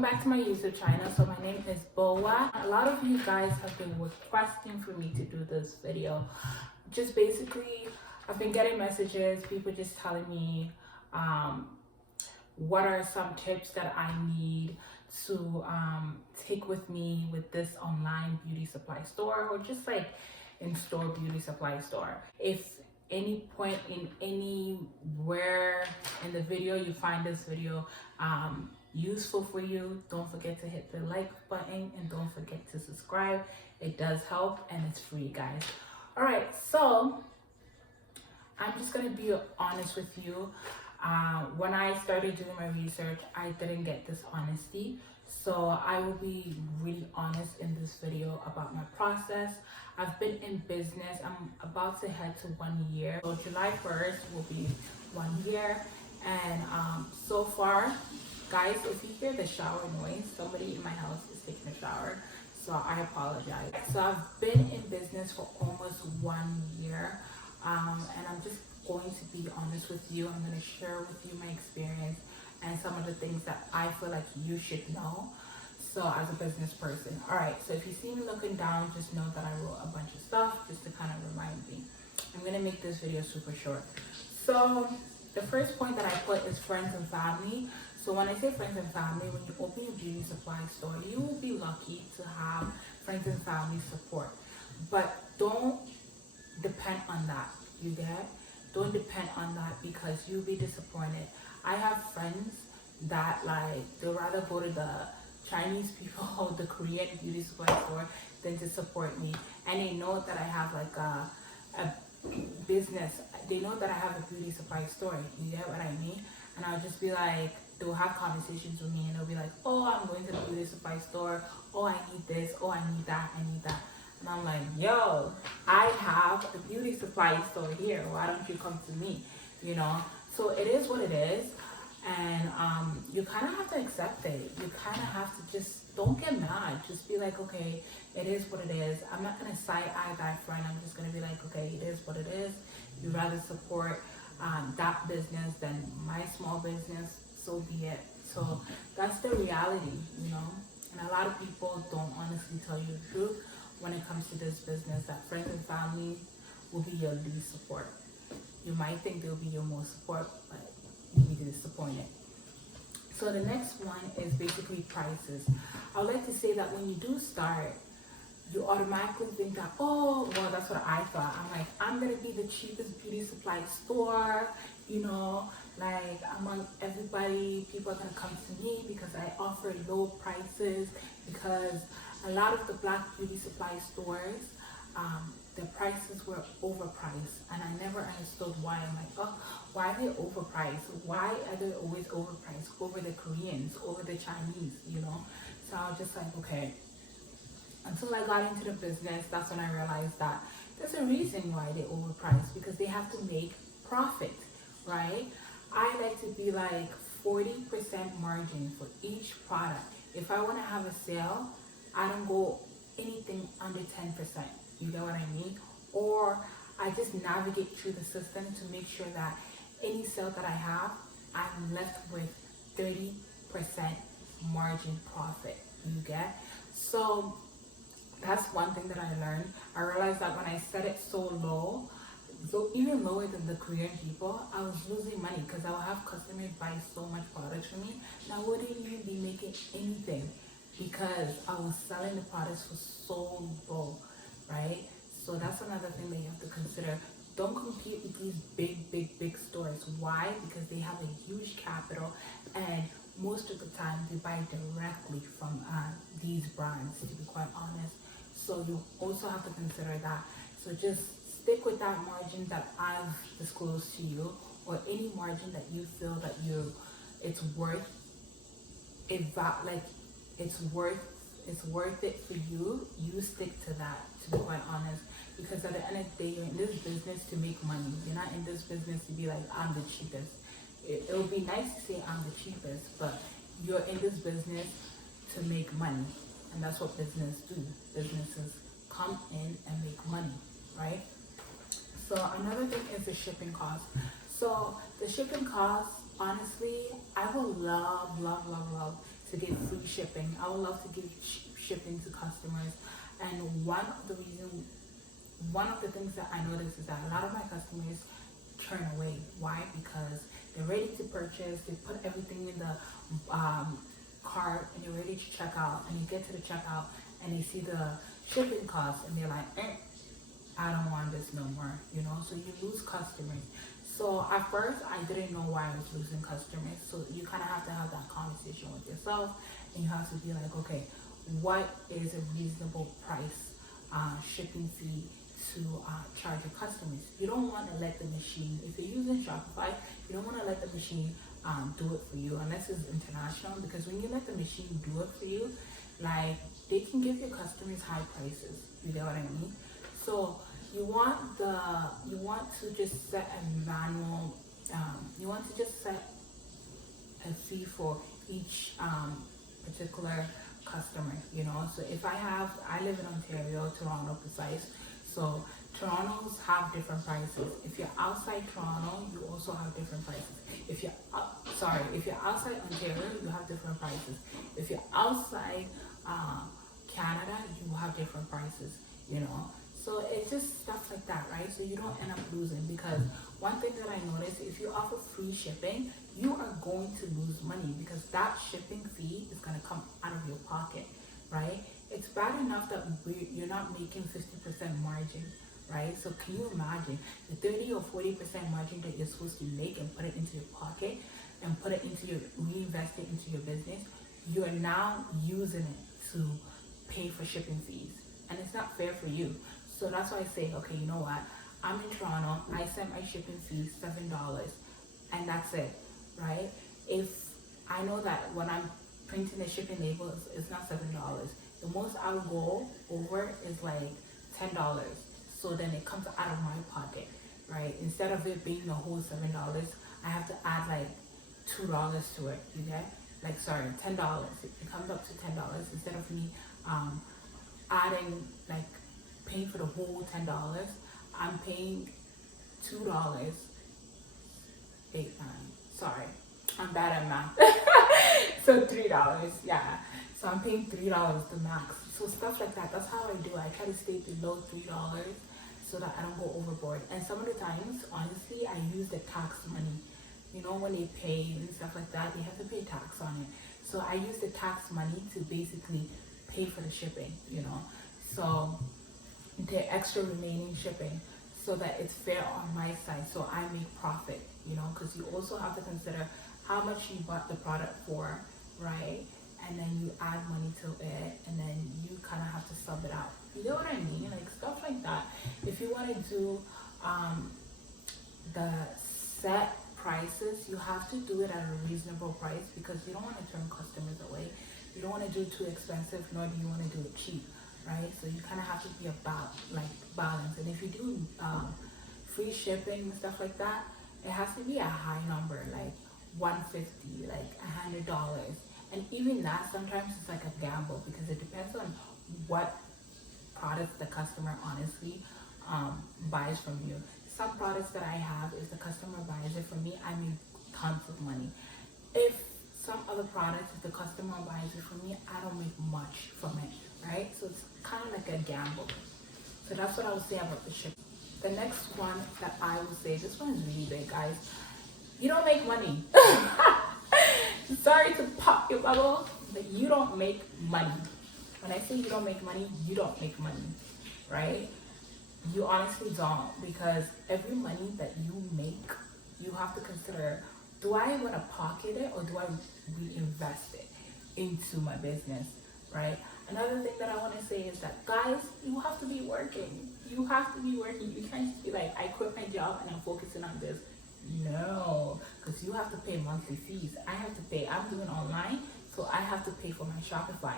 Welcome back to my YouTube channel. So my name is Bowaa. A lot of you guys have been requesting for me to do this video. Just basically, I've been getting messages, people just telling me what are some tips that I need to take with me with this online beauty supply store, or just like in-store beauty supply store. If any point in anywhere in the video you find this video useful for you, don't forget to hit the like button and don't forget to subscribe. It does help and it's free, guys. All right, so I'm just gonna be honest with you. When I started doing my research, I didn't get this honesty. So I will be really honest in this video about my process. I've been in business. I'm about to head to 1 year. So July 1st will be 1 year. And so far, guys, if you hear the shower noise, somebody in my house is taking a shower. So I apologize. So I've been in business for almost 1 year. And I'm just going to be honest with you. I'm going to share with you my experience and some of the things that I feel like you should know. So as a business person. All right, so if you see me looking down, just know that I wrote a bunch of stuff just to kind of remind me. I'm going to make this video super short. So the first point that I put is friends and family. So when I say friends and family, when you open your beauty supply store, you will be lucky to have friends and family support. But don't depend on that. You get? Don't depend on that because you'll be disappointed. I have friends that they'll rather go to the Chinese people or the Korean beauty supply store than to support me. And they know that I have like a business. They know that I have a beauty supply store. You get what I mean? And I'll just be like, they'll have conversations with me and they'll be like, oh, I'm going to the beauty supply store. Oh, I need this. Oh, I need that. I need that. And I'm like, yo, I have a beauty supply store here. Why don't you come to me? You know? So it is what it is. And you kind of have to accept it. You kind of have to just, don't get mad. Just be like, okay, it is what it is. I'm not going to side-eye that friend. I'm just going to be like, okay, it is what it is. You'd rather support that business than my small business, so be it. So that's the reality, you know? And a lot of people don't honestly tell you the truth when it comes to this business, that friends and family will be your least support. You might think they'll be your most support, but you'll be disappointed. So the next one is basically prices. I would like to say that when you do start, you automatically think that, oh, well, that's what I thought. I'm like, I'm gonna be the cheapest beauty supply store, you know, like among everybody, people are gonna come to me because I offer low prices, because a lot of the black beauty supply stores, the prices were overpriced, and I never understood why. I'm like, oh, why are they overpriced? Why are they always overpriced over the Koreans, over the Chinese, you know? So I was just like, okay. Until I got into the business, that's when I realized that there's a reason why they overpriced, because they have to make profit, right? I like to be like 40% margin for each product. If I want to have a sale, I don't go anything under 10%. You get what I mean? Or I just navigate through the system to make sure that any sale that I have, I'm left with 30% margin profit. You get? So that's one thing that I learned. I realized that when I set it so low, so even lower than the Korean people, I was losing money because I would have customers buy so much products from me and I wouldn't even be making anything because I was selling the products for so low, right? So that's another thing that you have to consider. Don't compete with these big stores. Why? Because they have a huge capital, and most of the time they buy directly from these brands, to be quite honest. So you also have to consider that. So just stick with that margin that I've disclosed to you, or any margin that you feel that it's worth it, it's worth it for you. You stick to that, to be quite honest, because at the end of the day, you're in this business to make money. You're not in this business to be like, I'm the cheapest. It would be nice to say I'm the cheapest, but you're in this business to make money. And that's what businesses do. Businesses come in and make money, right? So another thing is the shipping cost. So the shipping cost honestly, I would love to give free shipping. I would love to give shipping to customers. And one of the things that I notice is that a lot of my customers turn away. Why? Because they're ready to purchase, they put everything in the cart, and they're ready to check out. And you get to the checkout and they see the shipping costs, and they're like, I don't want this no more, you know? So you lose customers. So at first, I didn't know why I was losing customers. So you kind of have to have that conversation with yourself, and you have to be like, okay, what is a reasonable price shipping fee to charge your customers? You don't want to let the machine, if you're using Shopify, you don't want to let the machine do it for you unless it's international, because when you let the machine do it for you, like, they can give your customers high prices. You know what I mean? So you want to just set a manual, you want to just set a fee for each particular customer, you know? So if I live in Ontario, Toronto precise, so Toronto's have different prices. If you're outside Toronto, you also have different prices. If you're outside Ontario, you have different prices. If you're outside Canada, you have different prices, you know? So it's just stuff like that, right? So you don't end up losing, because one thing that I noticed, if you offer free shipping, you are going to lose money, because that shipping fee is going to come out of your pocket, right? It's bad enough that you're not making 50% margin, right? So can you imagine the 30 or 40% margin that you're supposed to make and put it into your pocket and reinvest it into your business? You're now using it to pay for shipping fees, and it's not fair for you. So that's why I say, okay, you know what? I'm in Toronto. I send my shipping fees $7, and that's it, right? If I know that when I'm printing the shipping label, it's not $7. The most I'll go over is like $10. So then it comes out of my pocket, right? Instead of it being the whole $7, I have to add like $2 to it. You get? Like, sorry, $10. It comes up to $10 instead of me adding, like, paying for the whole $10. I'm paying $2. 8, 9. Sorry, I'm bad at math. So $3, yeah. So I'm paying $3 the max. So stuff like that. That's how I do. I try to stay below $3 so that I don't go overboard. And some of the times, honestly, I use the tax money. You know, when they pay and stuff like that, they have to pay tax on it. So I use the tax money to basically pay for the shipping, you know. So the extra remaining shipping, so that it's fair on my side, so I make profit, you know, because you also have to consider how much you bought the product for, right? And then you add money to it, and then you kind of have to sub it out. You know what I mean? Like, stuff like that. If you want to do the set prices, you have to do it at a reasonable price, because you don't want to turn customers away. You don't want to do it too expensive, nor do you want to do it cheap, right? So you kind of have to be about like balance. And if you do free shipping and stuff like that, it has to be a high number, like $150, like $100. And even that, sometimes it's like a gamble, because it depends on what products the customer honestly buys from you. Some products that I have, if the customer buys it from me, I make tons of money. If some other products, if the customer buys it from me, I don't make much from it, right? So it's kind of like a gamble. So that's what I would say about the shipping. The next one that I would say, this one is really big, guys. You don't make money. Sorry to pop your bubble, but you don't make money. When I say you don't make money, you don't make money, right? You honestly don't, because every money that you make, you have to consider, do I want to pocket it, or do I reinvest it into my business, right? Another thing that I want to say is that, guys, you have to be working. You have to be working. You can't just be like, I quit my job and I'm focusing on this. No, because you have to pay monthly fees. I have to pay. I'm doing online, so I have to pay for my Shopify.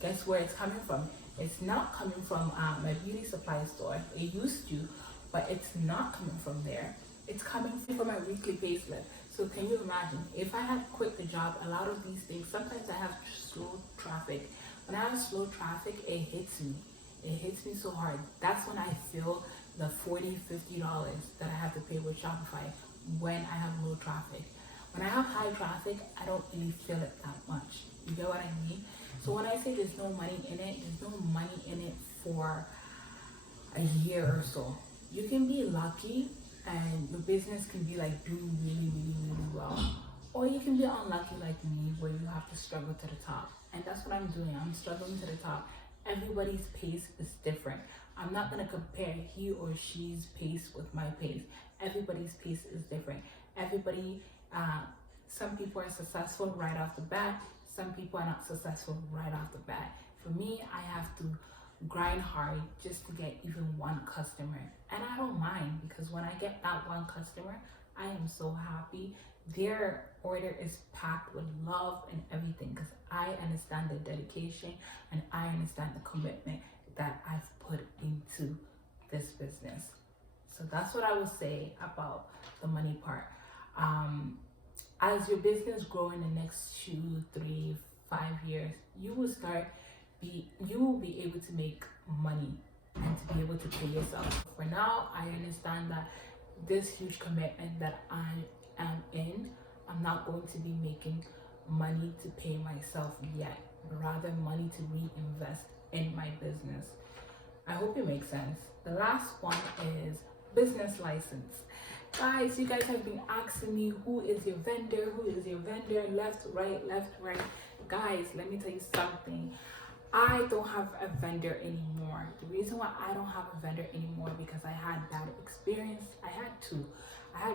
Guess where it's coming from? It's not coming from my beauty supply store. It used to, but it's not coming from there. It's coming from my weekly pay slip. So can you imagine, if I had quit the job, a lot of these things, sometimes I have slow traffic. When I have slow traffic, it hits me. It hits me so hard. That's when I feel the $40, $50 that I have to pay with Shopify when I have low traffic. When I have high traffic, I don't really feel it that much. You get what I mean? So when I say there's no money in it, there's no money in it for a year or so. You can be lucky and your business can be like doing really well. Or you can be unlucky like me where you have to struggle to the top. And that's what I'm doing. I'm struggling to the top. Everybody's pace is different. I'm not gonna compare he or she's pace with my pace. Everybody's pace is different. Everybody, some people are successful right off the bat. Some people are not successful right off the bat. For me, I have to grind hard just to get even one customer, and I don't mind, because when I get that one customer, I am so happy. Their order is packed with love and everything, because I understand the dedication and I understand the commitment that I've put into this business. So that's what I will say about the money part. As your business grow in the next 2, 3, 5 years, you will be able to make money and to be able to pay yourself. For now, I understand that this huge commitment that I am in, I'm not going to be making money to pay myself yet, but rather money to reinvest in my business. I hope it makes sense. The last one is business license. Guys, you guys have been asking me, who is your vendor? Who is your vendor? Left, right, left, right. Guys, let me tell you something. I don't have a vendor anymore. The reason why I don't have a vendor anymore, because I had bad experience. I had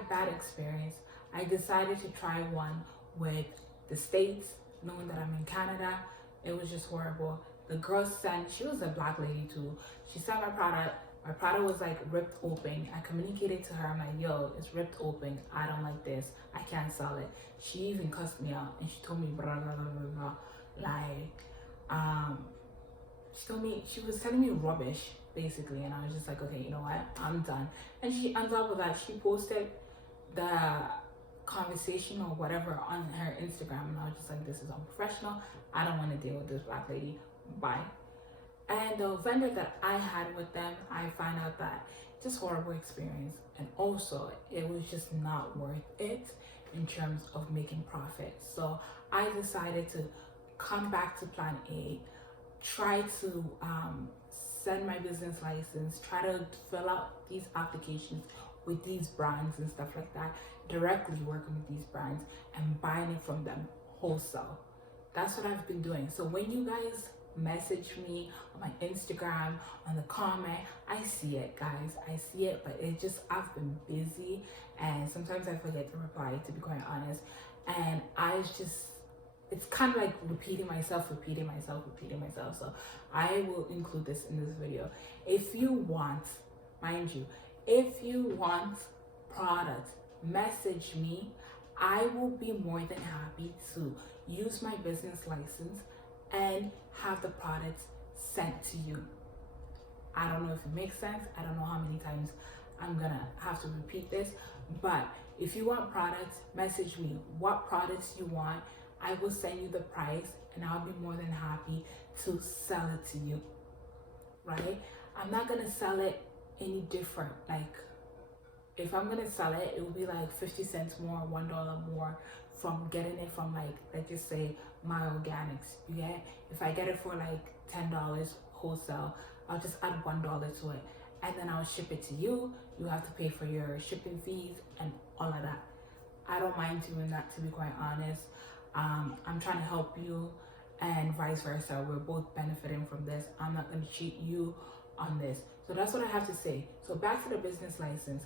bad experience. I decided to try one with the States, knowing that I'm in Canada. It was just horrible. The girl sent, she was a black lady too. She sent my product. My product was like ripped open. I communicated to her, I'm like, yo, it's ripped open. I don't like this. I can't sell it. She even cussed me out and she told me blah, blah, blah, blah, blah. Like, she told me, she was telling me rubbish, basically. And I was just like, okay, you know what? I'm done. And she, on top of that, she posted the conversation or whatever on her Instagram. And I was just like, this is unprofessional. I don't want to deal with this black lady. Bye. And the vendor that I had with them, I found out that just horrible experience. And also, it was just not worth it in terms of making profit. So I decided to come back to plan A, try to send my business license, try to fill out these applications with these brands and stuff like that, directly working with these brands and buying it from them wholesale. That's what I've been doing. So when you guys message me on my Instagram, on the comment, I see it, guys. I see it, but it just, I've been busy and sometimes I forget to reply, to be quite honest. And it's kind of like repeating myself. So I will include this in this video. If you want, mind you, if you want product, message me. I will be more than happy to use my business license and have the product sent to you. I don't know if it makes sense. I don't know how many times I'm gonna have to repeat this, but if you want products, message me what products you want. I will send you the price and I'll be more than happy to sell it to you, right? I'm not gonna sell it any different. Like, if I'm gonna sell it, it will be like 50 cents more, $1 more from getting it from, like, let's just say my organics. You get? If I get it for like $10 wholesale, I'll just add $1 to it, and then I'll ship it to you. You have to pay for your shipping fees and all of that. I don't mind doing that, to be quite honest. I'm trying to help you and vice versa. We're both benefiting from this. I'm not going to cheat you on this. So that's what I have to say. So back to the business license.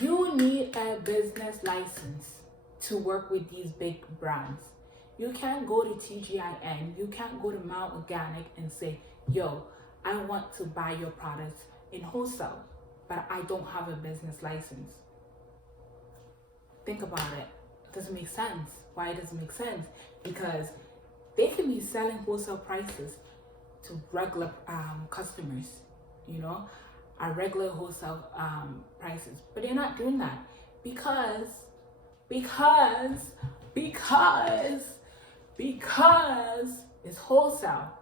You need a business license to work with these big brands. You can't go to TGIN, you can't go to Mount Organic and say, yo, I want to buy your products in wholesale, but I don't have a business license. Think about it. It doesn't make sense. Why it doesn't make sense? Because they can be selling wholesale prices to regular customers, you know, at regular wholesale prices, but they're not doing that because it's wholesale.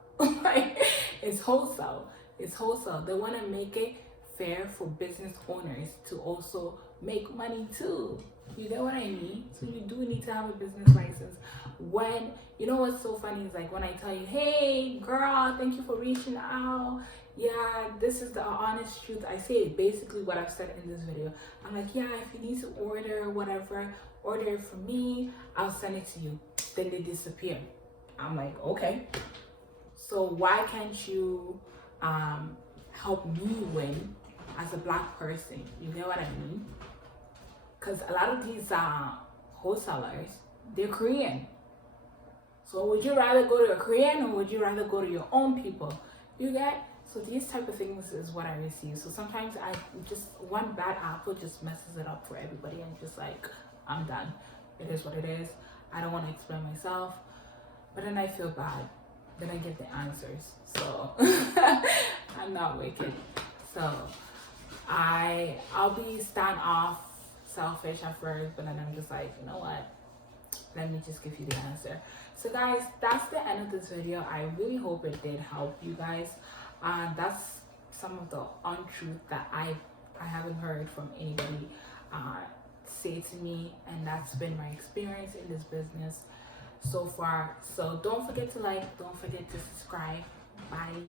Like, it's wholesale. They want to make it fair for business owners to also make money too. You get what I mean? So you do need to have a business license. When, you know what's so funny is like when I tell you, hey girl, thank you for reaching out. Yeah, this is the honest truth. I say basically what I've said in this video. I'm like, yeah, if you need to order whatever, order it from me, I'll send it to you. Then they disappear. I'm like, okay. So why can't you help me win as a black person? You get what I mean? Because a lot of these wholesalers, they're Korean. So would you rather go to a Korean or would you rather go to your own people? You get? So these type of things is what I receive. So sometimes I just, one bad apple just messes it up for everybody. I'm just like, I'm done. It is what it is. I don't want to explain myself. But then I feel bad. Then I get the answers. So I'm not wicked. So I'll be standoff selfish at first, but then I'm just like, you know what? Let me just give you the answer. So guys, that's the end of this video. I really hope it did help you guys. That's some of the untruth that I haven't heard from anybody say to me, and that's been my experience in this business so far. So don't forget to like, don't forget to subscribe. Bye.